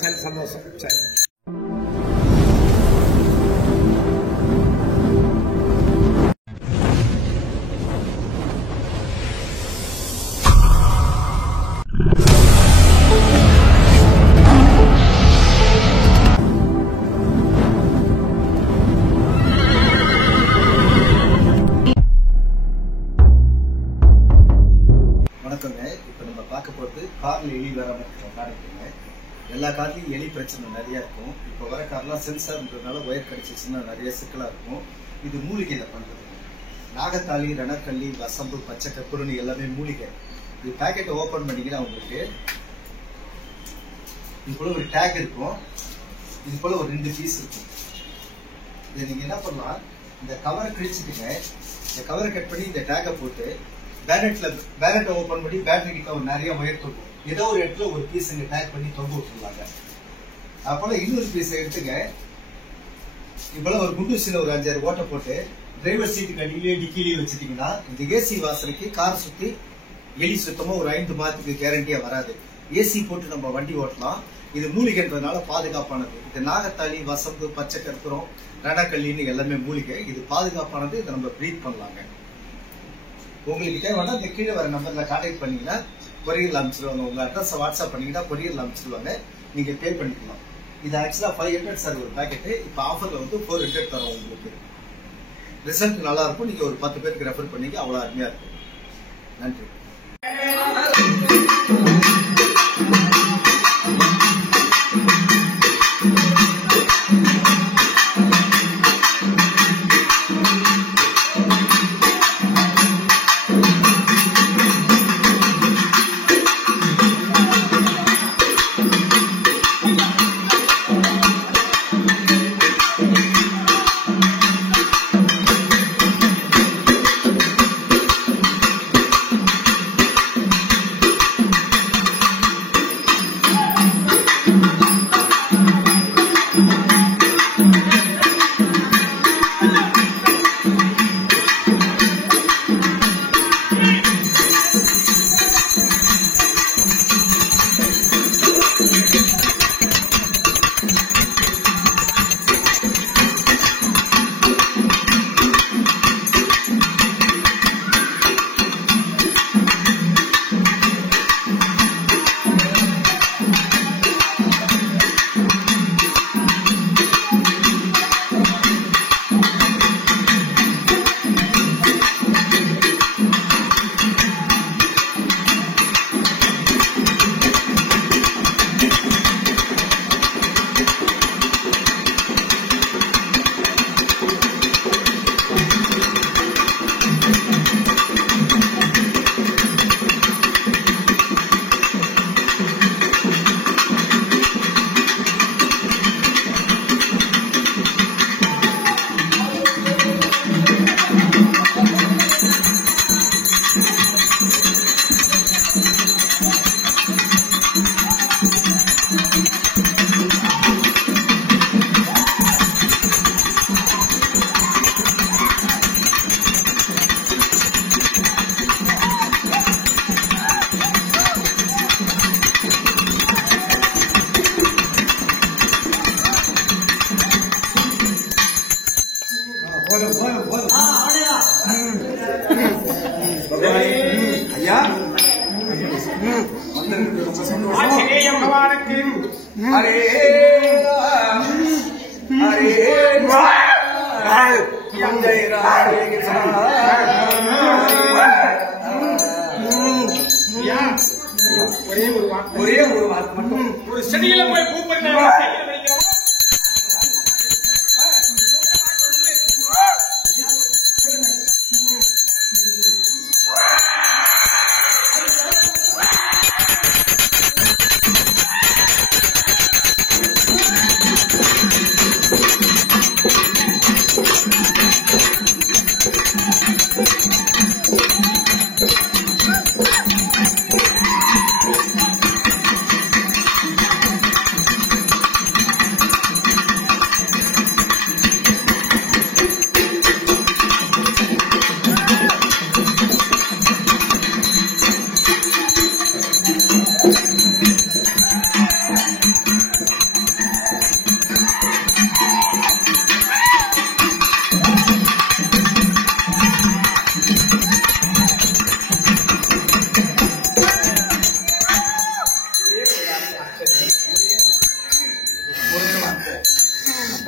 சரி சந்தோஷம். சரி வணக்கங்க. இப்போ நம்ம பார்க்க போகிறது காரில் எலி வராமல் இருக்கிற காரணத்துங்க. எல்லா கார்லையும் எலி பிரச்சனை நிறையா இருக்கும். இப்போ வர கார்லாம் சென்சார்ன்றதுனால ஒயர் கடிச்சிச்சுன்னா நிறைய சிக்கலாக இருக்கும். இது மூலிகையில் பண்ணுறதுங்க. நாகத்தாளி, ரணக்கல்லி, வசம்பு, பச்சை கற்பூரணி எல்லாமே மூலிகை. இது பேக்கெட்டை ஓப்பன் பண்ணிங்கன்னா உங்களுக்கு இது போல ஒரு டேக் இருக்கும். இது போல் ஒரு 2 பீஸ் இருக்கும். இதை நீங்கள் என்ன பண்ணலாம், இந்த கவரை கிழிச்சிட்டுங்க. இந்த கவரை கட் பண்ணி இந்த டேக்கை போட்டு பேனட்டை ஓப்பன் பண்ணி பேட்டரி கவர் நிறைய ஒயர் தொங்கும். ஏதோ ஒரு இடத்துல ஒரு பீஸ் இங்க டேக் பண்ணி தொங்க விட்டுருவாங்க. அப்போல இன்னொரு பீஸ் எடுத்துங்க. இப்போல ஒரு குண்டூசில ஒரு 5-6 ஓட்டை போட்டு டிரைவர் சீட்டுக்கு அடியிலே டிக்கிலேயே வச்சுட்டீங்கன்னா இந்த ஏசி வாசனைக்கு கார் சுத்தி எலி சுத்தமா ஒரு 5 மாதத்துக்கு கேரண்டியா வராது. ஏசி போட்டு நம்ம வண்டி ஓட்டலாம். இது மூலிகைன்றதுனால பாதுகாப்பானது. இது நாகத்தாளி, வசம்பு, பச்சை கற்பூரம், ரணக்கல்லின்னு எல்லாமே மூலிகை. இது பாதுகாப்பானது. இதை நம்ம ப்ரீத் பண்ணலாங்க. உங்களுக்கு தேவைன்னா இந்த கீழே வர நம்பர்ல கான்டாக்ட் பண்ணீங்கன்னா கொரியர்ல அனுப்பிச்சிருவாங்க. உங்க அட்ரஸ் வாட்ஸ்அப் பண்ணீங்கன்னா கொரியர்ல அனுப்பிச்சிருவாங்க. நீங்க பே பண்ணிக்கலாம். இது ஆக்சுவலா 500 சார் ஒரு பேக்கெட். இப்போ ஆஃபர்ல வந்து 400 தரோம் உங்களுக்கு. ரிசல்ட் நல்லா இருக்கும். நீங்க ஒரு 10 பேருக்கு ரெஃபர் பண்ணீங்க. அவ்வளவு அருமையா இருக்கும். நன்றி. ஒரே ஒரு வார்த்தை மட்டும் ஒரு செடியில போய் பூ பண்ண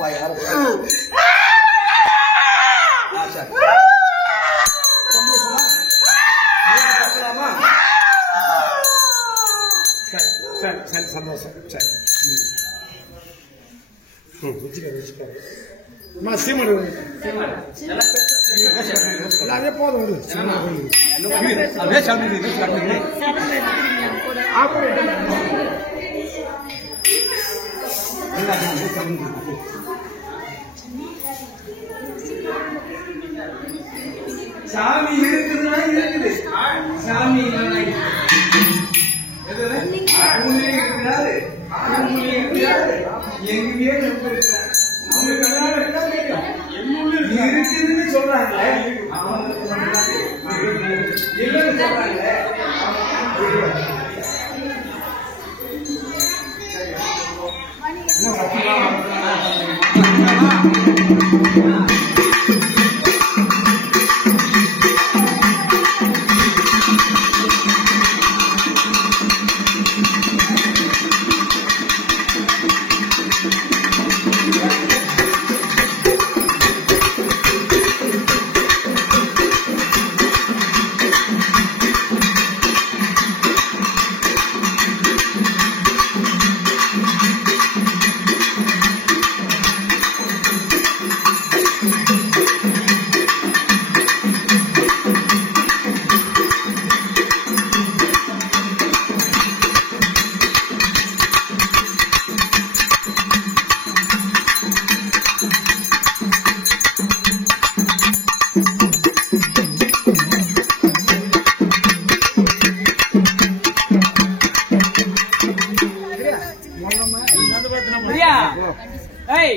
யாரும் சரி சந்தோஷம் சரி வச்சுக்காரு சீமடு அதே போதும் சாமி இருக்குதுன்னா இருக்குது சாமி இருக்குதுன்னு சொல்றாங்களே இல்லைன்னு சொல்றாங்களே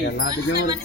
எல்லாத்துக்கும்